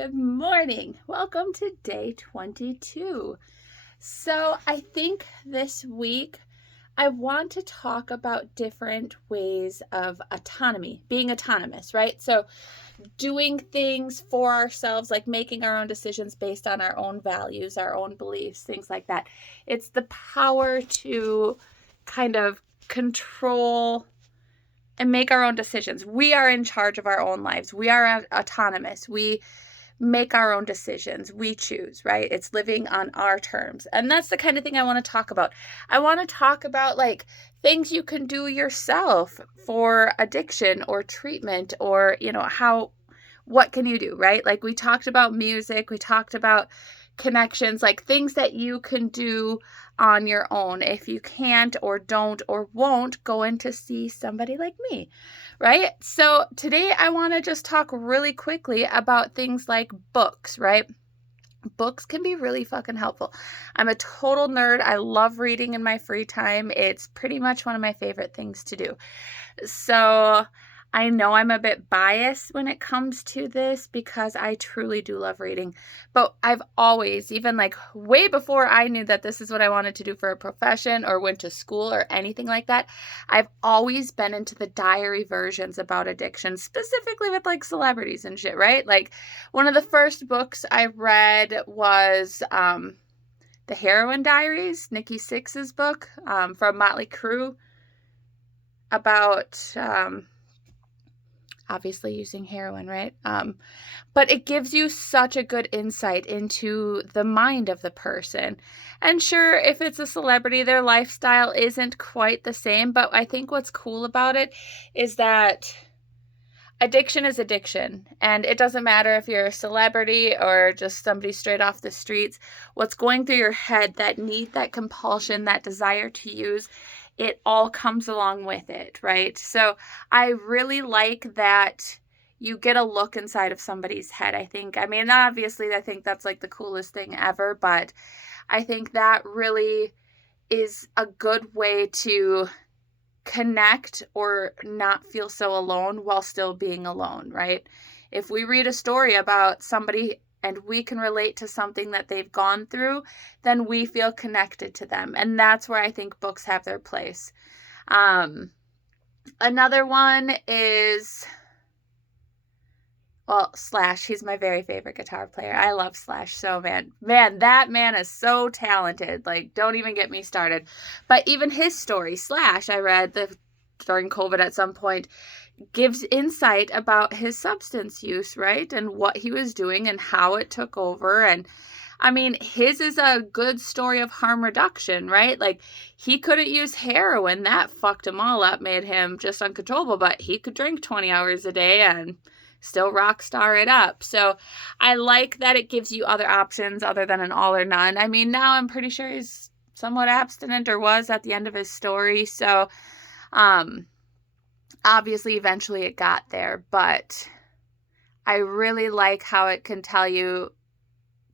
Good morning. Welcome to day 22. So I think this week I want to talk about different ways of autonomy, being autonomous, right? So doing things for ourselves, like making our own decisions based on our own values, our own beliefs, things like that. It's the power to kind of control and make our own decisions. We are in charge of our own lives. We are autonomous. We make our own decisions. We choose, right? It's living on our terms. And that's the kind of thing I want to talk about. I want to talk about like things you can do yourself for addiction or treatment, or, what can you do, right? Like we talked about music, we talked about connections, like things that you can do on your own. If you can't or don't or won't, go in to see somebody like me, right? So today I want to just talk really quickly about things like books, right? Books can be really fucking helpful. I'm a total nerd. I love reading in my free time. It's pretty much one of my favorite things to do. So I know I'm a bit biased when it comes to this because I truly do love reading, but I've always, even like way before I knew that this is what I wanted to do for a profession or went to school or anything like that, I've always been into the diary versions about addiction, specifically with like celebrities and shit, right? Like one of the first books I read was The Heroin Diaries, Nikki Sixx's book from Motley Crue about obviously using heroin, right? But it gives you such a good insight into the mind of the person. And sure, if it's a celebrity, their lifestyle isn't quite the same, but I think what's cool about it is that addiction is addiction, and it doesn't matter if you're a celebrity or just somebody straight off the streets. What's going through your head, that need, that compulsion, that desire to use, it all comes along with it, right? So I really like that you get a look inside of somebody's head. I think that's like the coolest thing ever, but I think that really is a good way to connect or not feel so alone while still being alone, right? If we read a story about somebody and we can relate to something that they've gone through, then we feel connected to them. And that's where I think books have their place. Another one is, Slash. He's my very favorite guitar player. I love Slash so man, that man is so talented. Like, don't even get me started. But even his story, Slash, I read during COVID at some point, gives insight about his substance use, right? And what he was doing and how it took over. And I mean, his is a good story of harm reduction, right? Like, he couldn't use heroin. That fucked him all up, made him just uncontrollable, but he could drink 20 hours a day and still rock star it up. So I like that it gives you other options other than an all or none. I mean, now I'm pretty sure he's somewhat abstinent, or was at the end of his story. So, obviously eventually it got there, but I really like how it can tell you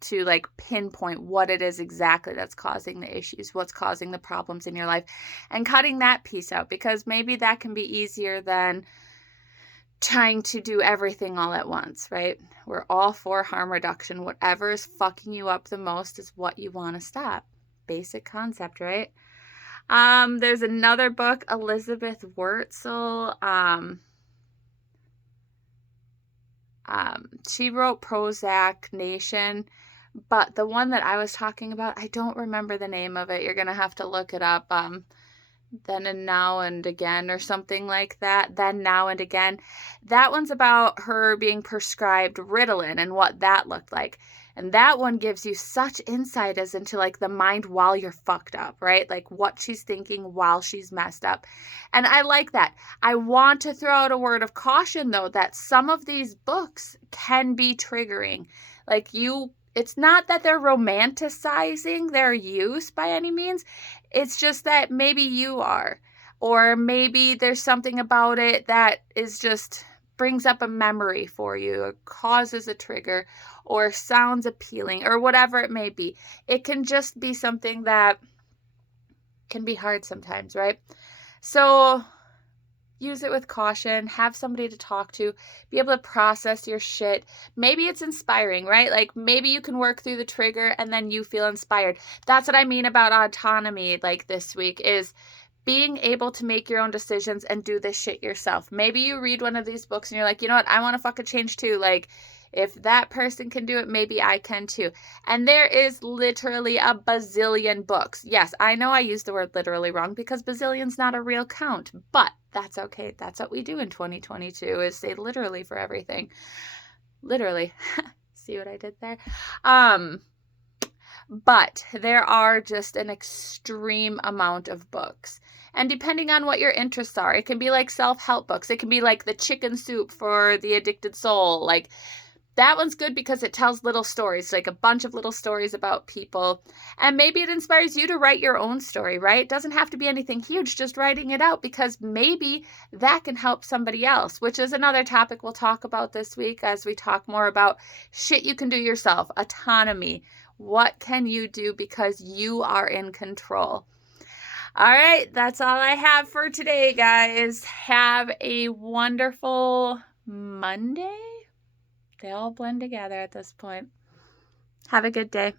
to like pinpoint what it is exactly that's causing the issues, what's causing the problems in your life, and cutting that piece out, because maybe that can be easier than trying to do everything all at once, right? We're all for harm reduction. Whatever is fucking you up the most is what you want to stop. Basic concept, right? There's another book, Elizabeth Wurtzel. She wrote Prozac Nation, but the one that I was talking about, I don't remember the name of it. You're gonna have to look it up. Then and Now and Again, or something like that. Then, Now and Again. That one's about her being prescribed Ritalin and what that looked like. And that one gives you such insight as into like the mind while you're fucked up, right? Like what she's thinking while she's messed up. And I like that. I want to throw out a word of caution though, that some of these books can be triggering. Like it's not that they're romanticizing their use by any means. It's just that maybe you are, or maybe there's something about it that is just brings up a memory for you, or causes a trigger, or sounds appealing, or whatever it may be. It can just be something that can be hard sometimes, right? So use it with caution, have somebody to talk to, be able to process your shit. Maybe it's inspiring, right? Like maybe you can work through the trigger and then you feel inspired. That's what I mean about autonomy, like this week, is being able to make your own decisions and do this shit yourself. Maybe you read one of these books and you're like, you know what? I want to fucking change too. Like, if that person can do it, maybe I can too. And there is literally a bazillion books. Yes, I know I used the word literally wrong because bazillion's not a real count, but that's okay. That's what we do in 2022 is say literally for everything. Literally. See what I did there? But there are just an extreme amount of books. And depending on what your interests are, it can be like self-help books. It can be like the chicken soup for the addicted soul. Like that one's good because it tells little stories, like a bunch of little stories about people. And maybe it inspires you to write your own story, right? It doesn't have to be anything huge, just writing it out because maybe that can help somebody else, which is another topic we'll talk about this week as we talk more about shit you can do yourself, autonomy. What can you do because you are in control? All right, that's all I have for today, guys. Have a wonderful Monday. They all blend together at this point. Have a good day.